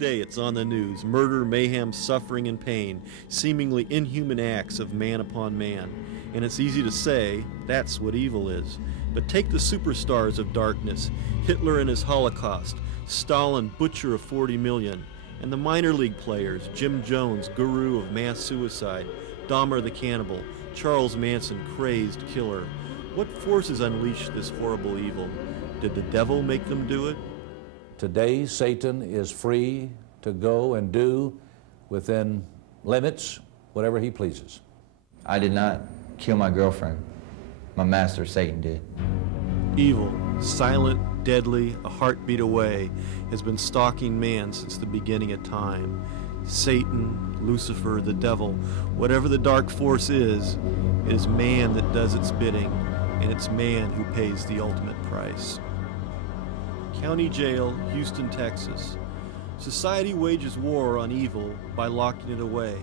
day it's on the news. Murder, mayhem, suffering, and pain. Seemingly inhuman acts of man upon man. And it's easy to say, that's what evil is. But take the superstars of darkness. Hitler and his Holocaust. Stalin, butcher of 40 million. And the minor league players. Jim Jones, guru of mass suicide. Dahmer the cannibal. Charles Manson, crazed killer. What forces unleashed this horrible evil? Did the devil make them do it? Today, Satan is free to go and do within limits whatever he pleases. I did not kill my girlfriend. My master, Satan, did. Evil, silent, deadly, a heartbeat away, has been stalking man since the beginning of time. Satan, Lucifer, the devil, whatever the dark force is, it is man that does its bidding, and it's man who pays the ultimate price. County Jail, Houston, Texas. Society wages war on evil by locking it away.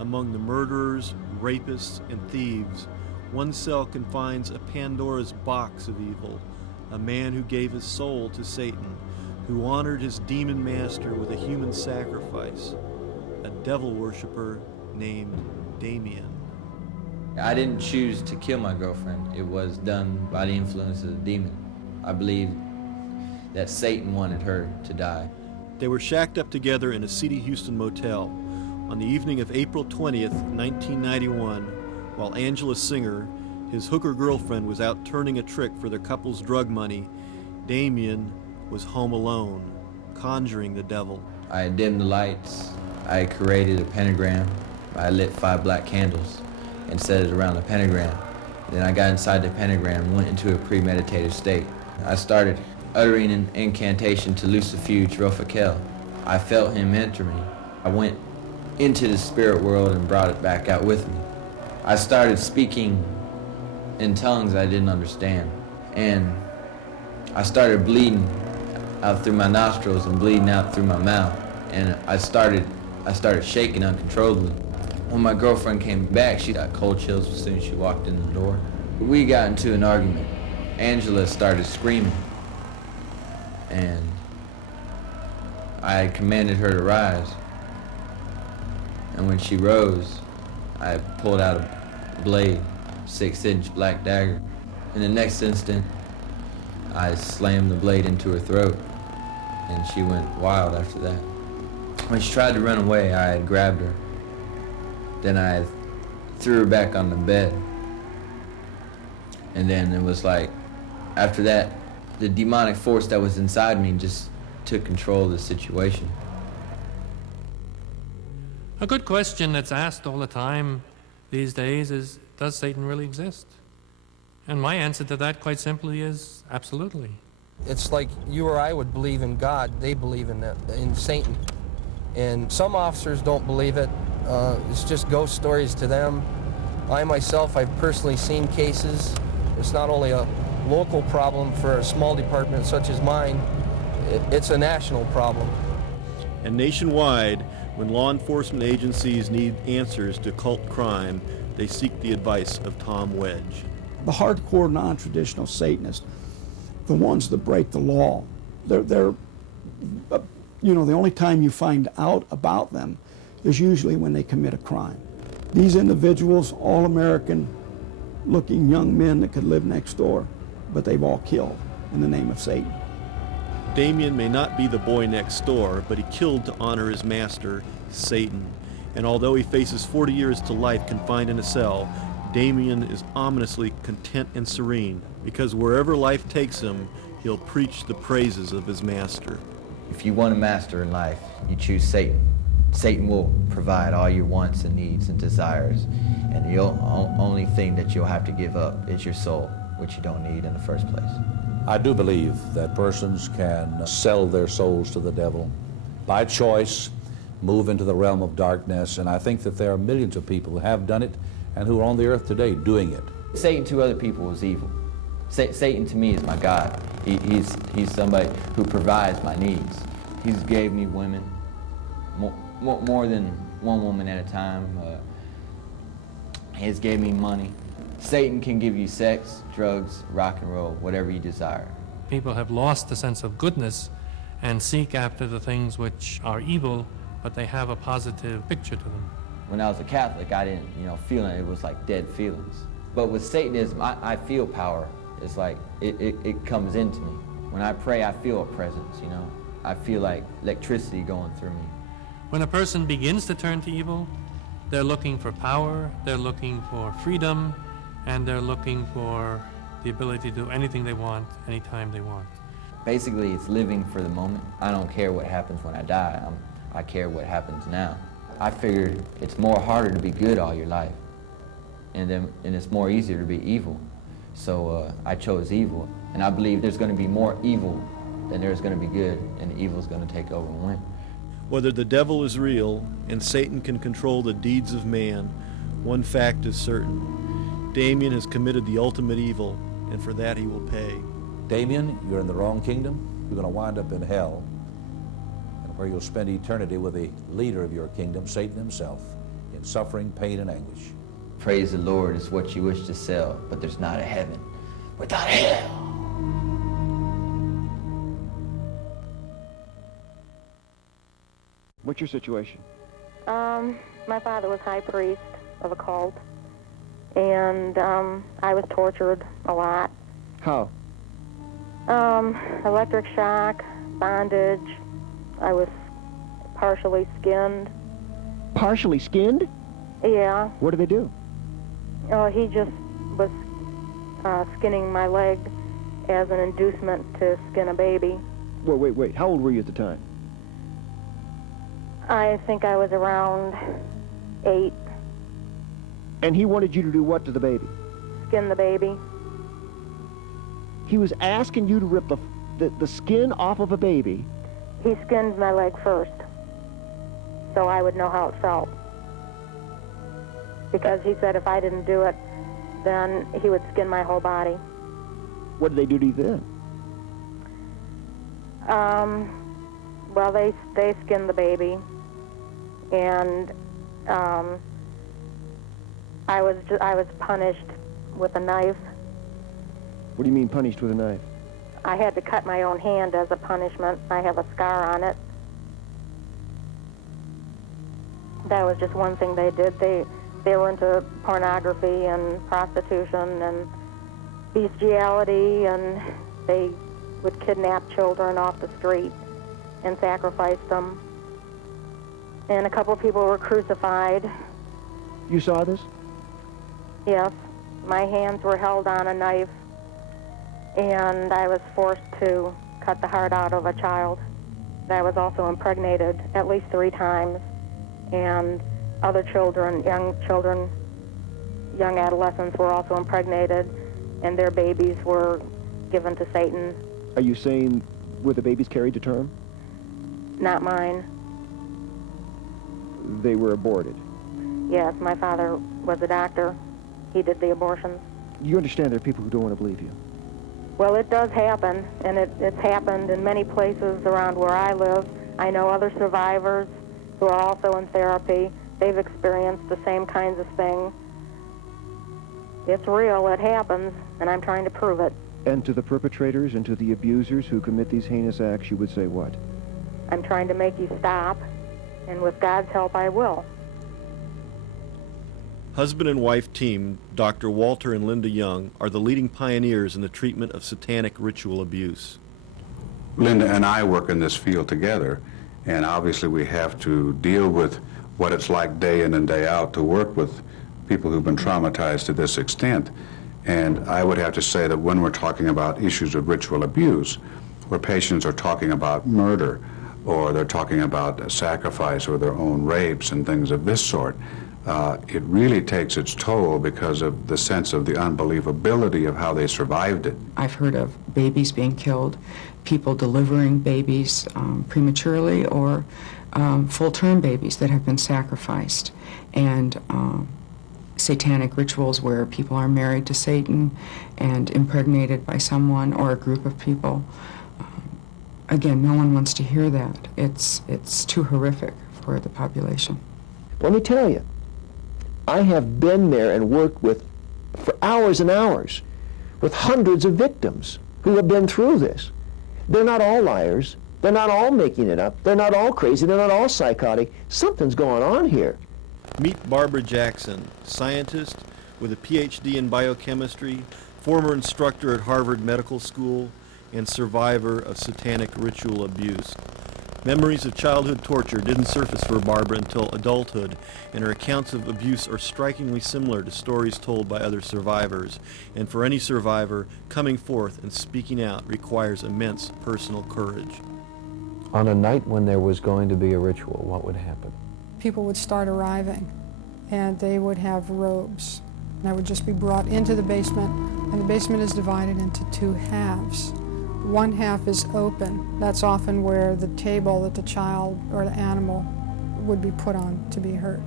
Among the murderers, rapists, and thieves, one cell confines a Pandora's box of evil, a man who gave his soul to Satan, who honored his demon master with a human sacrifice, a devil worshiper named Damien. I didn't choose to kill my girlfriend. It was done by the influence of the demon. I believe that Satan wanted her to die. They were shacked up together in a seedy Houston motel. On the evening of April 20th, 1991, while Angela Singer, his hooker girlfriend, was out turning a trick for their couple's drug money, Damien was home alone, conjuring the devil. I dimmed the lights. I created a pentagram. I lit 5 black candles and set it around the pentagram. Then I got inside the pentagram and went into a premeditative state. I started uttering an incantation to Lucifuge Rofakel. I felt him enter me. I went into the spirit world and brought it back out with me. I started speaking in tongues I didn't understand, and I started bleeding out through my nostrils and bleeding out through my mouth, and I started shaking uncontrollably. When my girlfriend came back, she got cold chills as soon as she walked in the door. We got into an argument. Angela started screaming, and I commanded her to rise. And when she rose, I pulled out a blade, 6-inch black dagger. In the next instant, I slammed the blade into her throat, and she went wild after that. When she tried to run away, I had grabbed her. Then I threw her back on the bed. And then it was like, after that, the demonic force that was inside me just took control of the situation. A good question that's asked all the time these days is, does Satan really exist? And my answer to that quite simply is absolutely. It's like you or I would believe in God, they believe in Satan. And some officers don't believe it. It's just ghost stories to them. I myself, I've personally seen cases. It's not only a local problem for a small department such as mine, it's a national problem. And nationwide, when law enforcement agencies need answers to cult crime, they seek the advice of Tom Wedge. The hardcore non-traditional Satanists, the ones that break the law, they're you know, the only time you find out about them is usually when they commit a crime. These individuals, all American looking young men that could live next door, but they've all killed in the name of Satan. Damien may not be the boy next door, but he killed to honor his master, Satan. And although he faces 40 years to life confined in a cell, Damien is ominously content and serene, because wherever life takes him, he'll preach the praises of his master. If you want a master in life, you choose Satan. Satan will provide all your wants and needs and desires, and the only thing that you'll have to give up is your soul, which you don't need in the first place. I do believe that persons can sell their souls to the devil by choice, move into the realm of darkness, and I think that there are millions of people who have done it and who are on the earth today doing it. Satan to other people is evil. Satan to me is my God. He's somebody who provides my needs. He's gave me women, more than one woman at a time. He's gave me money. Satan can give you sex, drugs, rock and roll, whatever you desire. People have lost the sense of goodness and seek after the things which are evil, but they have a positive picture to them. When I was a Catholic, I didn't, feeling it was like dead feelings. But with Satanism, I feel power. It's like it comes into me. When I pray, I feel a presence, I feel like electricity going through me. When a person begins to turn to evil, they're looking for power, they're looking for freedom, and they're looking for the ability to do anything they want, anytime they want. Basically, it's living for the moment. I don't care what happens when I die. I care what happens now. I figured it's more harder to be good all your life, and it's more easier to be evil. So I chose evil, and I believe there's going to be more evil than there's going to be good, and evil's going to take over and win. Whether the devil is real and Satan can control the deeds of man, one fact is certain. Damien has committed the ultimate evil, and for that he will pay. Damien, you're in the wrong kingdom. You're going to wind up in hell, and where you'll spend eternity with the leader of your kingdom, Satan himself, in suffering, pain, and anguish. Praise the Lord is what you wish to sell, but there's not a heaven without hell. What's your situation? My father was high priest of a cult, and I was tortured a lot. How? Electric shock, bondage. I was partially skinned. Partially skinned? Yeah. What did they do? He just was skinning my leg as an inducement to skin a baby. Wait. How old were you at the time? I think I was around 8. And he wanted you to do what to the baby? Skin the baby. He was asking you to rip the skin off of a baby. He skinned my leg first, so I would know how it felt. Because he said if I didn't do it, then he would skin my whole body. What did they do to you then? Well, they skinned the baby, and I was punished with a knife. What do you mean punished with a knife? I had to cut my own hand as a punishment. I have a scar on it. That was just one thing they did. They were into pornography and prostitution and bestiality, and they would kidnap children off the street and sacrifice them. And a couple of people were crucified. You saw this? Yes. My hands were held on a knife, and I was forced to cut the heart out of a child. I was also impregnated at least 3 times, and other children, young adolescents were also impregnated, and their babies were given to Satan. Are you saying were the babies carried to term? Not mine. They were aborted. Yes, my father was a doctor. He did the abortions. You understand there are people who don't want to believe you. Well, it does happen, and it's happened in many places around where I live. I know other survivors who are also in therapy. They've experienced the same kinds of things. It's real, it happens, and I'm trying to prove it. And to the perpetrators and to the abusers who commit these heinous acts, you would say what? I'm trying to make you stop, and with God's help, I will. Husband and wife team, Dr. Walter and Linda Young, are the leading pioneers in the treatment of satanic ritual abuse. Linda and I work in this field together, and obviously we have to deal with what it's like day in and day out to work with people who've been traumatized to this extent. And I would have to say that when we're talking about issues of ritual abuse, where patients are talking about murder, or they're talking about sacrifice or their own rapes and things of this sort, it really takes its toll because of the sense of the unbelievability of how they survived it. I've heard of babies being killed, people delivering babies prematurely, or full-term babies that have been sacrificed, and satanic rituals where people are married to Satan and impregnated by someone or a group of people. Again, no one wants to hear that. It's too horrific for the population. Let me tell you, I have been there and worked with, for hours and hours, with hundreds of victims who have been through this. They're not all liars. They're not all making it up. They're not all crazy. They're not all psychotic. Something's going on here. Meet Barbara Jackson, scientist with a PhD in biochemistry, former instructor at Harvard Medical School, and survivor of satanic ritual abuse. Memories of childhood torture didn't surface for Barbara until adulthood, and her accounts of abuse are strikingly similar to stories told by other survivors. And for any survivor, coming forth and speaking out requires immense personal courage. On a night when there was going to be a ritual, what would happen? People would start arriving, and they would have robes. And I would just be brought into the basement, and the basement is divided into two halves. One half is open. That's often where the table that the child or the animal would be put on to be hurt.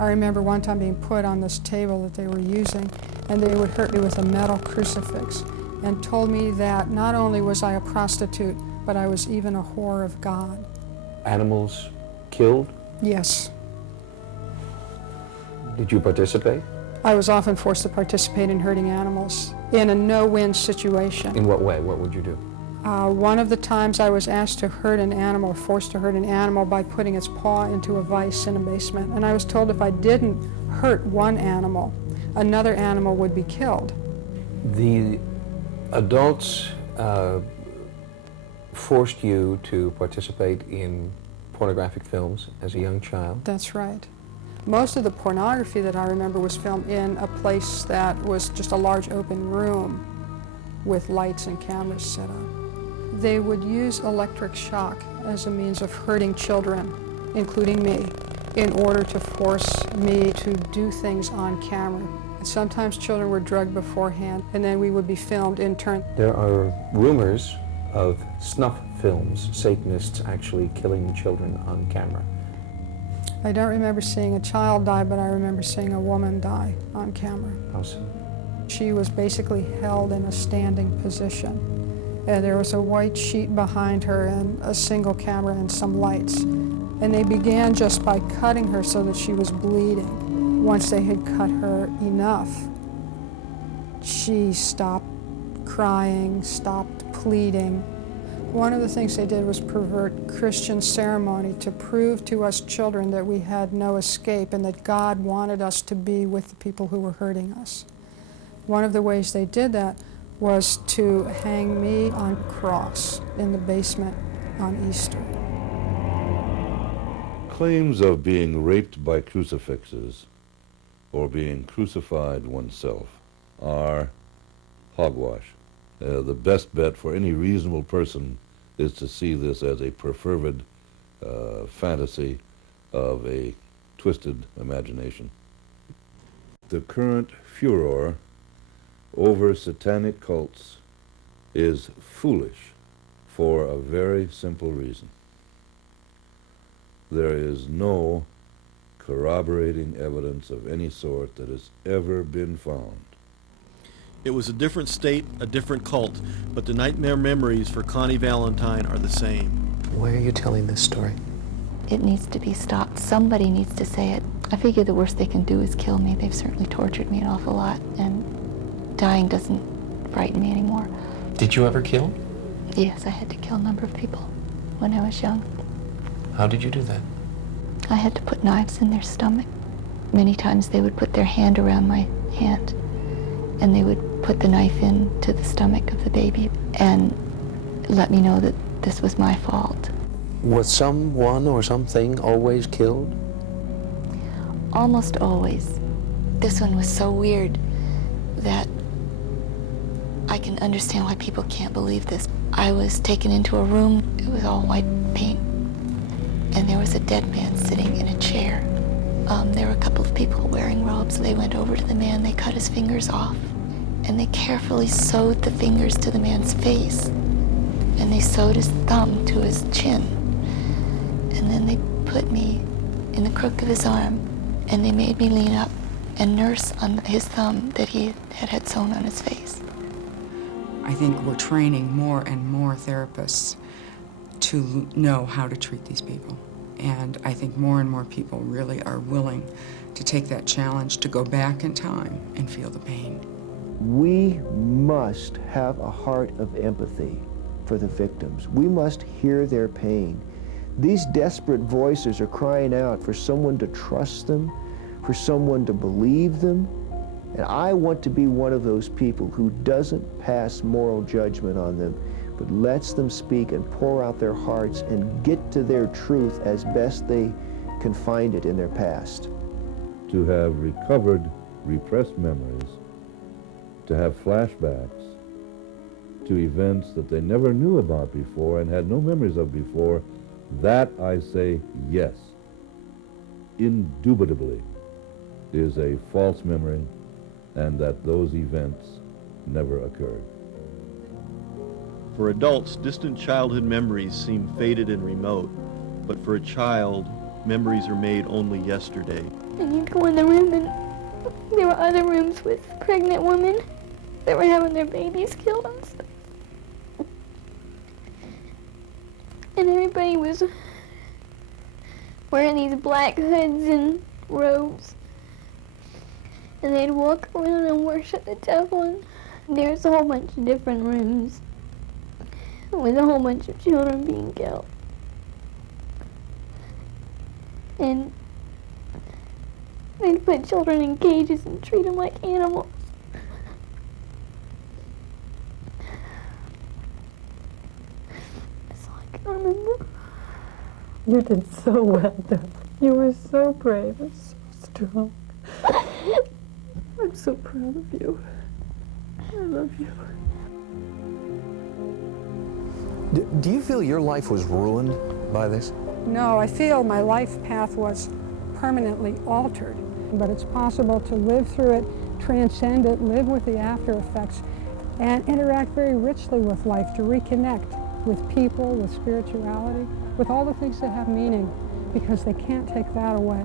I remember one time being put on this table that they were using, and they would hurt me with a metal crucifix and told me that not only was I a prostitute, but I was even a whore of God. Animals killed? Yes. Did you participate? I was often forced to participate in hurting animals in a no-win situation. In what way? What would you do? One of the times I was asked to hurt an animal, forced to hurt an animal by putting its paw into a vise in a basement. And I was told if I didn't hurt one animal, another animal would be killed. The adults forced you to participate in pornographic films as a young child? That's right. Most of the pornography that I remember was filmed in a place that was just a large open room with lights and cameras set up. They would use electric shock as a means of hurting children, including me, in order to force me to do things on camera. And sometimes children were drugged beforehand, and then we would be filmed in turn. There are rumors of snuff films, Satanists actually killing children on camera. I don't remember seeing a child die, but I remember seeing a woman die on camera. How so? She was basically held in a standing position. And there was a white sheet behind her and a single camera and some lights. And they began just by cutting her so that she was bleeding. Once they had cut her enough, she stopped crying, stopped pleading. One of the things they did was pervert Christian ceremony to prove to us children that we had no escape and that God wanted us to be with the people who were hurting us. One of the ways they did that was to hang me on a cross in the basement on Easter. Claims of being raped by crucifixes or being crucified oneself are hogwash. The best bet for any reasonable person is to see this as a perfervid fantasy of a twisted imagination. The current furor over satanic cults is foolish for a very simple reason. There is no corroborating evidence of any sort that has ever been found. It was a different state, a different cult, but the nightmare memories for Connie Valentine are the same. Why are you telling this story? It needs to be stopped. Somebody needs to say it. I figure the worst they can do is kill me. They've certainly tortured me an awful lot, and dying doesn't frighten me anymore. Did you ever kill? Yes, I had to kill a number of people when I was young. How did you do that? I had to put knives in their stomach. Many times they would put their hand around my hand, and they would put the knife into the stomach of the baby and let me know that this was my fault. Was someone or something always killed? Almost always. This one was so weird that I can understand why people can't believe this. I was taken into a room. It was all white paint, and there was a dead man sitting in a chair. There were a couple of people wearing robes. They went over to the man, they cut his fingers off, and they carefully sewed the fingers to the man's face, and they sewed his thumb to his chin, and then they put me in the crook of his arm, and they made me lean up and nurse on his thumb that he had sewn on his face. I think we're training more and more therapists to know how to treat these people. And I think more and more people really are willing to take that challenge to go back in time and feel the pain. We must have a heart of empathy for the victims. We must hear their pain. These desperate voices are crying out for someone to trust them, for someone to believe them. And I want to be one of those people who doesn't pass moral judgment on them, but lets them speak and pour out their hearts and get to their truth as best they can find it in their past. To have recovered repressed memories, to have flashbacks to events that they never knew about before and had no memories of before, that I say yes, indubitably is a false memory, and that those events never occurred. For adults, distant childhood memories seem faded and remote, but for a child, memories are made only yesterday. And you'd go in the room and there were other rooms with pregnant women that were having their babies killed and stuff. And everybody was wearing these black hoods and robes. And they'd walk around and worship the devil. And there's a whole bunch of different rooms with a whole bunch of children being killed. And they'd put children in cages and treat them like animals. That's all I can remember. You did so well, Deborah. You were so brave and so strong. I'm so proud of you. I love you. Do you feel your life was ruined by this? No, I feel my life path was permanently altered, but it's possible to live through it, transcend it, live with the after effects, and interact very richly with life, to reconnect with people, with spirituality, with all the things that have meaning, because they can't take that away.